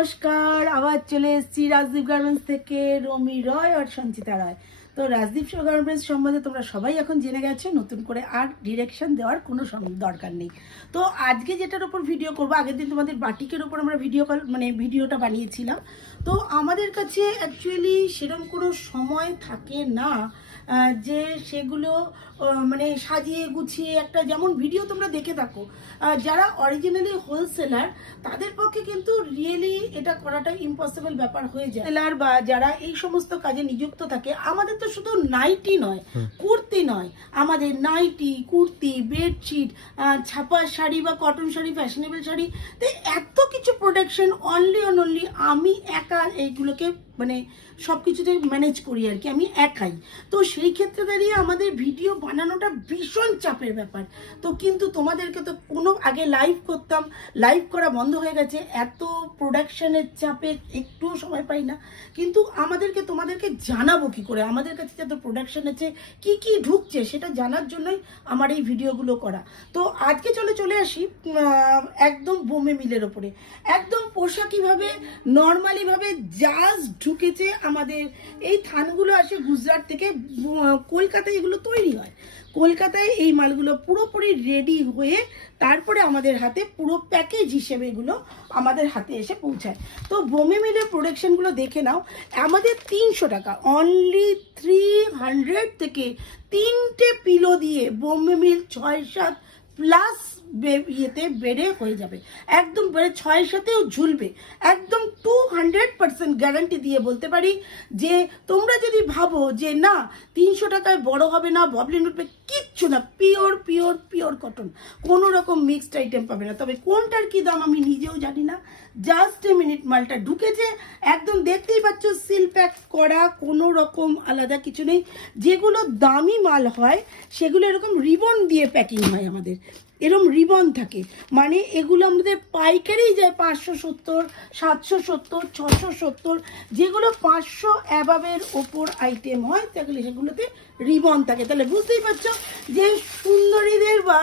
নমস্কার, আবার চলে এসেছি রাজদীপ গার্মেন্টস থেকে রমি রয় আর সঞ্চিতা রায়। তো রাজদীপ গার্মেন্টস সম্বন্ধে তোমরা সবাই এখন জেনে গেছো, নতুন করে আর ডিরেকশন দেওয়ার কোনো দরকার নেই। তো আজকে যেটার উপর ভিডিও করবো, আগের দিন তোমাদের বাটিকের উপর আমরা ভিডিওটা বানিয়েছিলাম। তো আমাদের কাছে অ্যাকচুয়ালি সেরকম কোনো সময় থাকে না যে সেগুলো সাজিয়ে গুছিয়ে একটা যেমন ভিডিও তোমরা দেখে থাকো। যারা অরিজিনালি হোলসেলার তাদের পক্ষে কিন্তু রিয়েলি এটা করাটা ইম্পসিবল ব্যাপার হয়ে যায়। সেলার বা যারা এই সমস্ত কাজে নিযুক্ত থাকে, আমাদের তো শুধু নাইটি নয়, কুর্তি নয়, আমাদের নাইটি, কুর্তি, বেডশিট, ছাপা শাড়ি বা কটন শাড়ি, ফ্যাশনেবল শাড়ি, তো এত কিছু প্রোডাকশন অনলি আমি একা এইগুলোকে সব কিছুতে ম্যানেজ করি আর কি, আমি একাই। তো সেই ক্ষেত্রে দাঁড়িয়ে আমাদের ভিডিও বানানোটা ভীষণ চাপের ব্যাপার। তো কিন্তু তোমাদেরকে তো কোনো আগে লাইভ করতাম, লাইভ করা বন্ধ হয়ে গেছে, এত প্রোডাকশনের চাপে একটুও সময় পাই না। কিন্তু তোমাদেরকে জানাবো কি করে, আমাদের কাছে যত প্রোডাকশন আছে, কি কি ঢুকছে সেটা জানার জন্যই আমার এই ভিডিওগুলো করা। তো আজকে চলে আসি একদম বোমে মিলের ওপরে। একদম পোশাকিভাবে নর্মালিভাবে জাস্ট ঢুকেছে। আমাদের এই থানগুলো আসে গুজরাট থেকে, কলকাতায় এগুলো তৈরি হয়। কলকাতায় এই মালগুলো পুরোপুরি রেডি হয়ে তারপরে আমাদের হাতে পুরো প্যাকেজ হিসেবে এগুলো আমাদের হাতে এসে পৌঁছায়। তো বোমে মিলের প্রোডাকশনগুলো দেখে নাও। আমাদের 300 টাকা, অনলি 300 থেকে 3টে পিলো দিয়ে বোমে মিল 6-7 প্লাস ইয়েতে বেড়ে হয়ে যাবে, একদম বেড়ে 6-7-এও ঝুলবে। একদম 200% গ্যারান্টি দিয়ে বলতে পারি যে তোমরা যদি ভাবো যে না 300 টাকায় বড় হবে না, ববলিন উঠবে, কিচ্ছু না, পিওর কটন, কোনো রকম মিক্সড আইটেম পাবে না। তবে কোনটার কি দাম আমি নিজেও জানি না, জাস্ট এ মিনিট মালটা ঢুকেছে, একদম দেখতেই পাচ্ছ সিল প্যাক করা, কোনো রকম আলাদা কিছু নেই। যেগুলো দামি মাল হয় সেগুলো এরকম রিবন দিয়ে প্যাকিং হয়, আমাদের এরকম রিবন থাকে, এগুলো আমাদের পাইকারি যায় 570, 770, 670। যেগুলো 500 অ্যাবাবের ওপর আইটেম হয় সেগুলোতে রিবন থাকে। তাহলে বুঝতেই পারছো যে সুন্দরীদের বা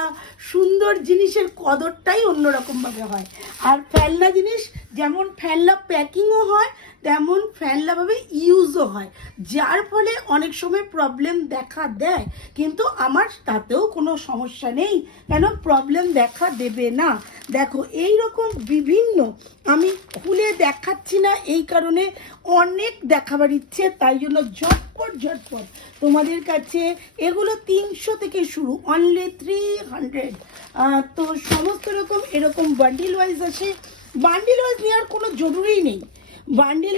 সুন্দর জিনিসের কদরটাই অন্যরকমভাবে হয়। আর ফেলনা জিনিস যেমন ফেলনা প্যাকিংও হয়, তেমন ফেলনাভাবে ইউজও হয়, যার ফলে অনেক সময় প্রবলেম দেখা দেয়। কিন্তু আমার তাতেও কোনো সমস্যা নেই, কেন প্রবলেম দেখা দেবে না। দেখো এই রকম বিভিন্ন, আমি খুলে দেখাচ্ছি না এই কারণে অনেক দেখাবার ইচ্ছে, তাই জন্য ঝটপট তোমাদের কাছে এগুলো 300 থেকে শুরু, অনলি 300। তো সমস্ত রকম এরকম বান্ডিল ওয়াইজ আছে। বান্ডিল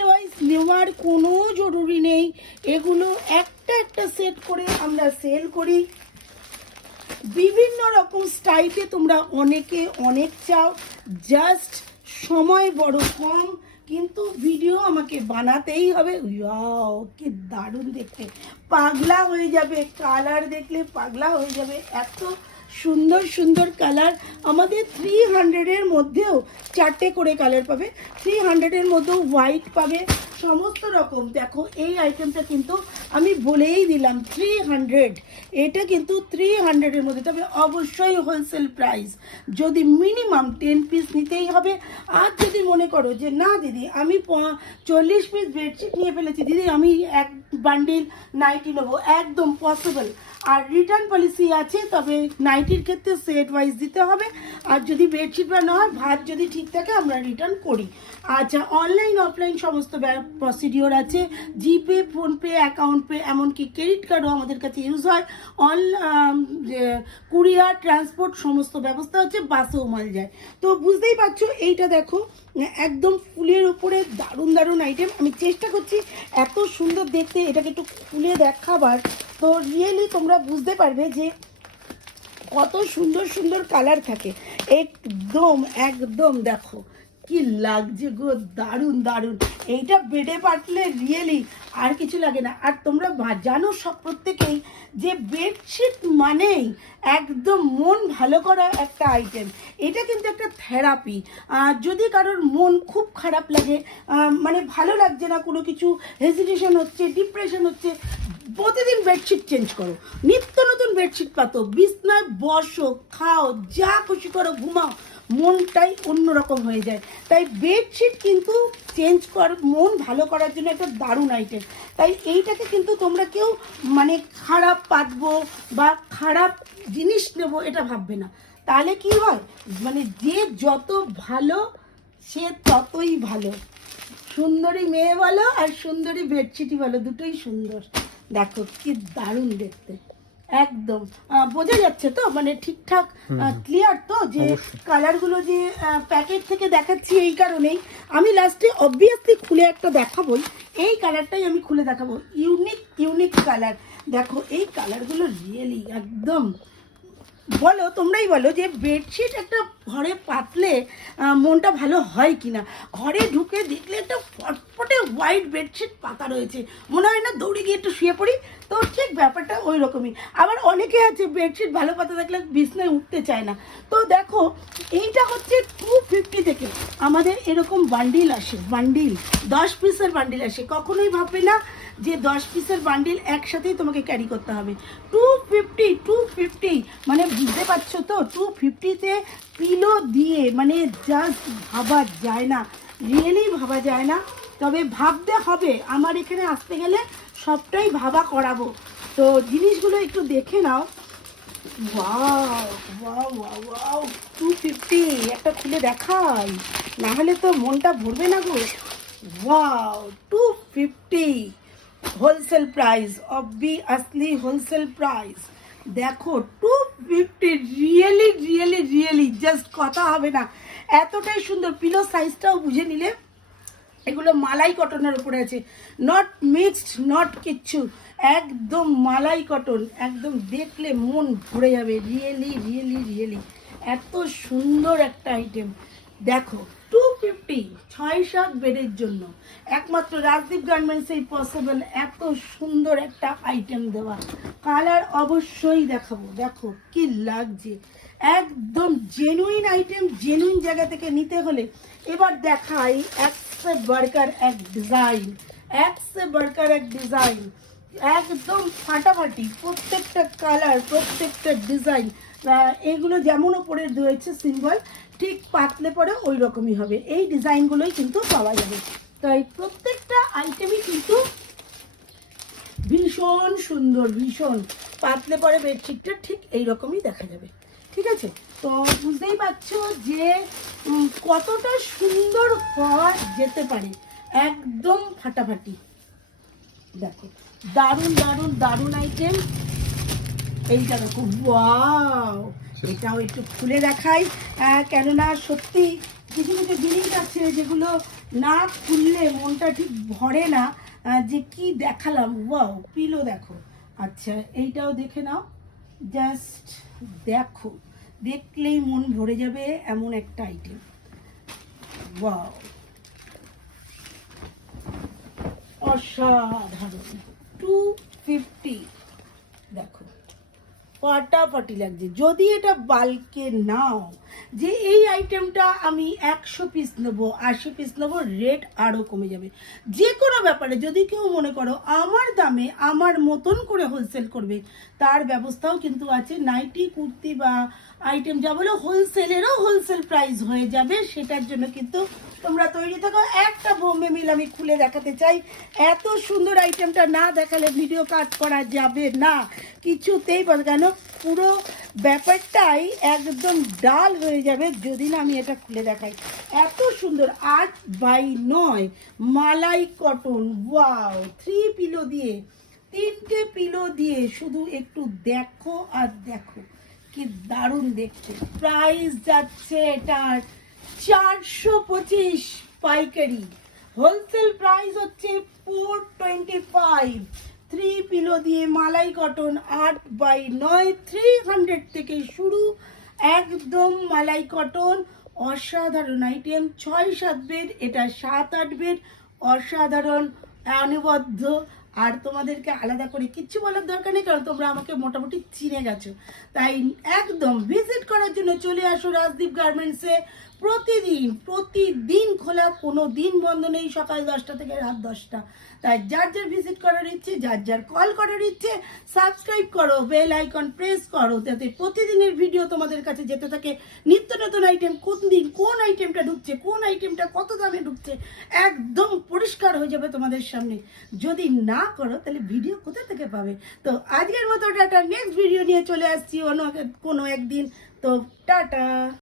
ওয়াইজ নেওয়ার কোনো জরুরি নেই, এগুলো একটা সেট করে আমরা সেল করি। বিভিন্ন রকম স্টাইলে তোমরা অনেকে অনেক চাও, জাস্ট সময় বড় কম, কিন্তু ভিডিও আমাকে বানাতেই হবে। ওয়াও কি দারুণ দেখতে, পাগলা হয়ে যাবে, কালার দেখলে পাগলা হয়ে যাবে, এত সুন্দর কালার। আমাদের 300-এর মধ্যেও 4টে করে কালার পাবে, 300-এর মধ্যেও হোয়াইট পাবে, সমস্ত রকম। দেখো এই আইটেমটা কিন্তু আমি বলেই দিলাম 300, এটা কিন্তু 300-এর মধ্যে, তবে অবশ্যই হোলসেল প্রাইস। যদি মিনিমাম 10 পিস নিতেই হবে। আর যদি মনে করো যে না দিদি আমি 40 পিস বেডশিট নিয়ে ফেলেছি, দিদি আমি এক বান্ডিল নাইটি নেবো, একদম পসিবল। আর রিটার্ন পলিসি আছে, তবে নাইটির ক্ষেত্রে সেট ওয়াইজ দিতে হবে। আর যদি বেডশিট বা না হয়, ভাত যদি ঠিক থাকে আমরা রিটার্ন করি। আচ্ছা, অনলাইন অফলাইন সমস্ত প্রসিডিওর আছে, জিপে, ফোনপে, অ্যাকাউন্ট পে, এমনকি ক্রেডিট কার্ডও আমাদের কাছে ইউজ হয়। কুরিয়ার, ট্রান্সপোর্ট সমস্ত ব্যবস্থা হচ্ছে, বাসেও মাল যায়। তো বুঝতেই পারছো, এইটা দেখো একদম ফুলের উপরে দারুণ আইটেম। আমি চেষ্টা করছি এত সুন্দর দেখতে, এটাকে একটু খুলে দেখাবার, তো রিয়েলি তোমরা বুঝতে পারবে যে কত সুন্দর কালার থাকে। একদম দেখো কি লাগছে গো, দারুণ। এইটা বেডে পাতলে রিয়েলি আর কিছু লাগে না। আর তোমরা জানো সব প্রত্যেকেই যে বেডশিট মানেই একদম মন ভালো করা একটা আইটেম। এটা কিন্তু একটা থেরাপি। যদি কারোর মন খুব খারাপ লাগে, ভালো লাগছে না, কোনো কিছু হেজিটেশন হচ্ছে, ডিপ্রেশন হচ্ছে, প্রতিদিন বেডশিট চেঞ্জ করো, নিত্য নতুন বেডশিট পাতো, বিছনায় বসো, খাও, যা খুশি করো, ঘুমাও, মনটাই অন্যরকম হয়ে যায়। তাই বেডশিট কিন্তু চেঞ্জ মন ভালো করার জন্য একটা দারুণ আইটেম। তাই এইটাকে কিন্তু তোমরা কেউ মানে খারাপ পাতবো বা খারাপ জিনিস নেবো এটা ভাববে না। তাহলে কি হয়, মানে যে যত ভালো সে ততই ভালো। সুন্দরী মেয়ে বলো আর সুন্দরী বেডশিটই বলো, দুটোই সুন্দর। দেখো কি দারুণ দেখতে, একদম বোঝা যাচ্ছে তো, মানে ঠিকঠাক ক্লিয়ার তো, যে কালারগুলো যে প্যাকেট থেকে দেখাচ্ছি এই কারণেই। আমি লাস্টে অবভিয়াসলি খুলে একটা দেখাবোই, এই কালারটাই আমি খুলে দেখাবো, ইউনিক কালার। দেখো এই কালারগুলো রিয়েলি একদম, বলো তোমরাই বলো যে বেডশিট একটা ঘরে পাতলে মনটা ভালো হয় কিনা। ঘরে ঢুকে দেখলে একটা ফটফটে হোয়াইট বেডশিট পাতা রয়েছে, মনে হয় না দৌড়ে গিয়ে একটু শুয়ে পড়ি। তো ঠিক ব্যাপারটা ওই রকমই। আবার অনেকে আছে বেডশিট ভালো পাতা দেখলে বিছনায় উঠতে চায় না। তো দেখো এইটা হচ্ছে 250 থেকে আমাদের এরকম বান্ডিল আসে, বান্ডিল 10 পিসের বান্ডিল আসে। কখনোই ভাববে না যে 10 পিসের বান্ডিল একসাথেই তোমাকে ক্যারি করতে হবে। 250 মানে বুঝতে পারছো তো, 250-তে পিলো দিয়ে মানে জাস্ট ভাবা যায় না, রিয়েলি ভাবা যায় না। তবে ভাবতে হবে, আমার এখানে আসতে গেলে সবটাই ভাবা করাবো। তো জিনিসগুলো একটু দেখে নাও। ওয়াও ওয়াও ওয়াও ওয়াও, 250 একটা খুলে দেখাই, না হলে তো মনটা ভরবে না গো। Wow 250 wholesale price, obviously wholesale price. দেখো 250 রিয়েলি জাস্ট কথা হবে না, এতটাই সুন্দর। পিলো সাইজটাও বুঝে নিলে এগুলো মালাই কটনের উপরে আছে, নট মিক্সড নট কিচ্ছু, একদম মালাই কটন, একদম দেখলে মন ভরে যাবে। রিয়েলি এত সুন্দর একটা আইটেম। দেখো 250 6-7 বেডের জন্য একমাত্র রাজদীপ গার্মেন্টসেই পসিবল এত সুন্দর একটা আইটেম দেওয়া। কালার অবশ্যই দেখাবো, দেখো কি লাগছে, একদম জেনুইন আইটেম, জেনুইন জায়গা থেকে নিতে হলে। এবার দেখাই একসে বার্কার এক ডিজাইন, একদম ফাটাফাটি, প্রত্যেকটা কালার প্রত্যেকটা ডিজাইন। এইগুলো যেমন ওপরে রয়েছে সিম্বল, ঠিক পাতলে পরে ওই রকমই হবে, এই ডিজাইনগুলোই কিন্তু পাওয়া যাবে। তাই প্রত্যেকটা আইটেমই কিন্তু ভীষণ সুন্দর, ভীষণ পাতলে পরে বেডশিটটা ঠিক এইরকমই দেখা যাবে। ঠিক আছে, তো বুঝতেই পারছো যে কতটা সুন্দর হওয়া যেতে পারে, একদম ফাটাফাটি। দেখো দারুণ আইটেম। এইটা দেখো, ওয়াও, এটাও একটু খুলে দেখাই, কেননা সত্যি কিছু কিছু জিনিস আছে যেগুলো না খুললে মনটা ঠিক ভরে না, যে কি দেখালাম। ওয়াও পিলো দেখো, আচ্ছা এইটাও দেখে নাও, জাস্ট দেখো, দেখলেই মন ভরে যাবে এমন একটা আইটেম। ওয়াও অসাধারণ, 250। দেখো ফাটাফাটি লাগছে। যদি এটা বাল্কে নাও, যে এই আইটেমটা আমি 100 পিস নেবো, 80 পিস নেবো, রেট আরও কমে যাবে। যে কোনো ব্যাপারে যদি কেউ মনে করো আমার দামে আমার মতন করে হোলসেল করবে, তার ব্যবস্থাও কিন্তু আছে। নাইটি কুর্তি বা আইটেম যা বলো হোলসেলেরও হোলসেল প্রাইস হয়ে যাবে, সেটার জন্য কিন্তু তোমরা তৈরি থাকো। একটা বোম্বে মিল আমি খুলে দেখাতে চাই, এত সুন্দর আইটেমটা না দেখালে ভিডিও কাট করা যাবে না কিছুতেই। কেন পুরো ব্যাপারটাই একদম ডাল হয়ে যাবে যদি না আমি এটা খুলে দেখাই। এত সুন্দর 8x9 মালাই কটন, ওয়াও, 3 পিলো দিয়ে, 3টে পিলো দিয়ে, শুধু একটু দেখো আর দেখো কি দারুণ দেখতে। প্রাইস যাচ্ছে এটার 425 পাইকারি, হোলসেল প্রাইস হচ্ছে 425। 3 পিলো দিয়ে মালাই কটন 8x9, 300 থেকে শুরু, একদম মালাই কটন, অসাধারণ আইটেম। 6-7 বেড, এটা 7-8 বেড, অসাধারণ অনবদ্য। আর তোমাদেরকে আলাদা করে কিচ্ছু বলার দরকার নেই, কারণ তোমরা আমাকে মোটামুটি চিনে গেছো। তাই একদম ভিজিট করার জন্য চলে আসো রাজদীপ গার্মেন্টসে। প্রতিদিন খোলা, কোনো দিন বন্ধ নেই, সকাল 10টা থেকে রাত 10টা। তাই যার যার ভিজিট করার ইচ্ছে, যার যার কল করার ইচ্ছে, সাবস্ক্রাইব করো, বেল আইকন প্রেস করো, যাতে প্রতিদিনের ভিডিও তোমাদের কাছে যেতে থাকে। নিত্য নতুন আইটেম, কোন দিন কোন আইটেমটা ঢুকছে, কোন আইটেমটা কত দামে ঢুকছে, একদম পরিষ্কার হয়ে যাবে তোমাদের সামনে। যদি না করো তাহলে ভিডিও কোথা থেকে পাবে? তো আজকের মতো টাটা, নেক্সট ভিডিও নিয়ে চলে আসছি অন্য কোনো একদিন। তো টাটা।